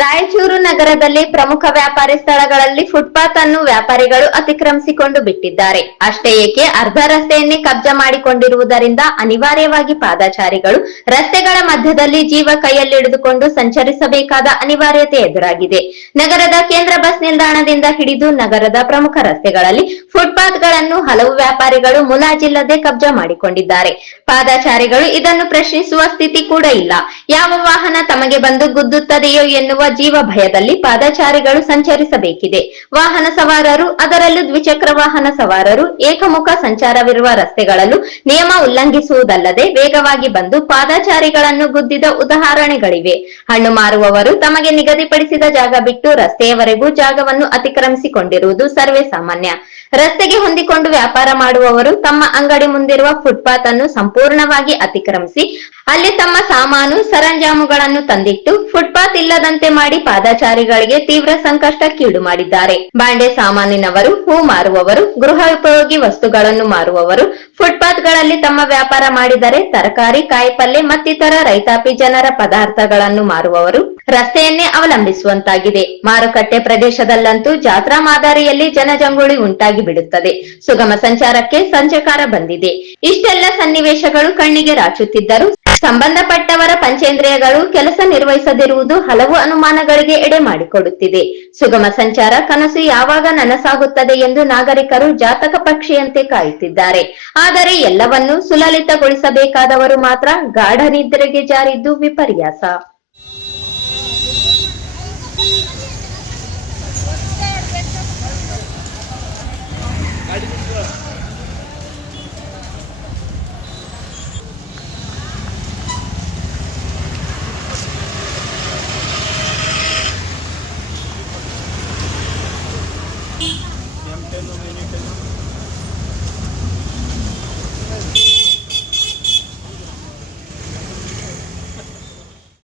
ರಾಯಚೂರು ನಗರದಲ್ಲಿ ಪ್ರಮುಖ ವ್ಯಾಪಾರಿ ಸ್ಥಳಗಳಲ್ಲಿ ಫುಟ್ಪಾತ್ ಅನ್ನು ವ್ಯಾಪಾರಿಗಳು ಅತಿಕ್ರಮಿಸಿಕೊಂಡು ಬಿಟ್ಟಿದ್ದಾರೆ. ಅಷ್ಟೇ ಏಕೆ, ಅರ್ಧ ರಸ್ತೆಯನ್ನೇ ಕಬ್ಜಾ ಮಾಡಿಕೊಂಡಿರುವುದರಿಂದ ಅನಿವಾರ್ಯವಾಗಿ ಪಾದಚಾರಿಗಳು ರಸ್ತೆಗಳ ಮಧ್ಯದಲ್ಲಿ ಜೀವ ಕೈಯಲ್ಲಿಡಿದುಕೊಂಡು ಸಂಚರಿಸಬೇಕಾದ ಅನಿವಾರ್ಯತೆ ಎದುರಾಗಿದೆ. ನಗರದ ಕೇಂದ್ರ ಬಸ್ ನಿಲ್ದಾಣದಿಂದ ಹಿಡಿದು ನಗರದ ಪ್ರಮುಖ ರಸ್ತೆಗಳಲ್ಲಿ ಫುಟ್ಪಾತ್ಗಳನ್ನು ಹಲವು ವ್ಯಾಪಾರಿಗಳು ಮುಲಾಜಿಲ್ಲದೆ ಕಬ್ಜಾ ಮಾಡಿಕೊಂಡಿದ್ದಾರೆ. ಪಾದಚಾರಿಗಳು ಇದನ್ನು ಪ್ರಶ್ನಿಸುವ ಸ್ಥಿತಿ ಕೂಡ ಇಲ್ಲ. ಯಾವ ವಾಹನ ತಮಗೆ ಬಂದು ಗುದ್ದುತ್ತದೆಯೋ ಎನ್ನುವ ಜೀವ ಭಯದಲ್ಲಿ ಪಾದಚಾರಿಗಳು ಸಂಚರಿಸಬೇಕಿದೆ. ವಾಹನ ಸವಾರರು, ಅದರಲ್ಲೂ ದ್ವಿಚಕ್ರ ವಾಹನ ಸವಾರರು, ಏಕಮುಖ ಸಂಚಾರವಿರುವ ರಸ್ತೆಗಳಲ್ಲೂ ನಿಯಮ ಉಲ್ಲಂಘಿಸುವುದಲ್ಲದೆ ವೇಗವಾಗಿ ಬಂದು ಪಾದಚಾರಿಗಳನ್ನು ಗುದ್ದಿದ ಉದಾಹರಣೆಗಳಿವೆ. ಹಣ್ಣು ಮಾರುವವರು ತಮಗೆ ನಿಗದಿಪಡಿಸಿದ ಜಾಗ ಬಿಟ್ಟು ರಸ್ತೆಯವರೆಗೂ ಜಾಗವನ್ನು ಅತಿಕ್ರಮಿಸಿಕೊಂಡಿರುವುದು ಸರ್ವೇ ಸಾಮಾನ್ಯ. ರಸ್ತೆಗೆ ಹೊಂದಿಕೊಂಡು ವ್ಯಾಪಾರ ಮಾಡುವವರು ತಮ್ಮ ಅಂಗಡಿ ಮುಂದಿರುವ ಫುಟ್ಪಾತ್ ಅನ್ನು ಸಂಪೂರ್ಣವಾಗಿ ಅತಿಕ್ರಮಿಸಿ ಅಲ್ಲಿ ತಮ್ಮ ಸಾಮಾನು, ಸರಂಜಾಮುಗಳನ್ನು ತಂದಿಟ್ಟು ಫುಟ್ಪಾತ್ ಇಲ್ಲದಂತೆ ಮಾಡಿ ಪಾದಚಾರಿಗಳಿಗೆ ತೀವ್ರ ಸಂಕಷ್ಟಕ್ಕೀಡು ಮಾಡಿದ್ದಾರೆ. ಬಾಂಡೆ ಸಾಮಾನಿನವರು, ಹೂ ಮಾರುವವರು ಗೃಹ ಉಪಯೋಗಿ ವಸ್ತುಗಳನ್ನು ಮಾರುವವರು, ಫುಟ್ಪಾತ್ಗಳಲ್ಲಿ ತಮ್ಮ ವ್ಯಾಪಾರ ಮಾಡಿದರೆ ತರಕಾರಿ, ಕಾಯಿಪಲ್ಲೆ ಮತ್ತಿತರ ರೈತಾಪಿ ಜನರ ಪದಾರ್ಥಗಳನ್ನು ಮಾರುವವರು ರಸ್ತೆಯನ್ನೇ ಅವಲಂಬಿಸುವಂತಾಗಿದೆ. ಮಾರುಕಟ್ಟೆ ಪ್ರದೇಶದಲ್ಲಂತೂ ಜಾತ್ರಾ ಮಾದರಿಯಲ್ಲಿ ಜನಜಂಗುಳಿ ಉಂಟಾಗಿ ಬಿಡುತ್ತದೆ. ಸುಗಮ ಸಂಚಾರಕ್ಕೆ ಸಂಚಕಾರ ಬಂದಿದೆ. ಇಷ್ಟೆಲ್ಲ ಸನ್ನಿವೇಶಗಳು ಕಣ್ಣಿಗೆ ರಾಚುತ್ತಿದ್ದರೂ ಸಂಬಂಧಪಟ್ಟವರ ಪಂಚೇಂದ್ರಿಯಗಳು ಕೆಲಸ ನಿರ್ವಹಿಸದಿರುವುದು ಹಲವು ಅನುಮಾನಗಳಿಗೆ ಎಡೆ ಮಾಡಿಕೊಡುತ್ತಿದೆ. ಸುಗಮ ಸಂಚಾರ ಕನಸು ಯಾವಾಗ ನನಸಾಗುತ್ತದೆ ಎಂದು ನಾಗರಿಕರು ಜಾತಕ ಪಕ್ಷಿಯಂತೆ ಕಾಯುತ್ತಿದ್ದಾರೆ. ಆದರೆ ಎಲ್ಲವನ್ನೂ ಸುಲಲಿತಗೊಳಿಸಬೇಕಾದವರು ಮಾತ್ರ ಗಾಢ ನಿದ್ರೆಗೆ ಜಾರಿದ್ದು ವಿಪರ್ಯಾಸ.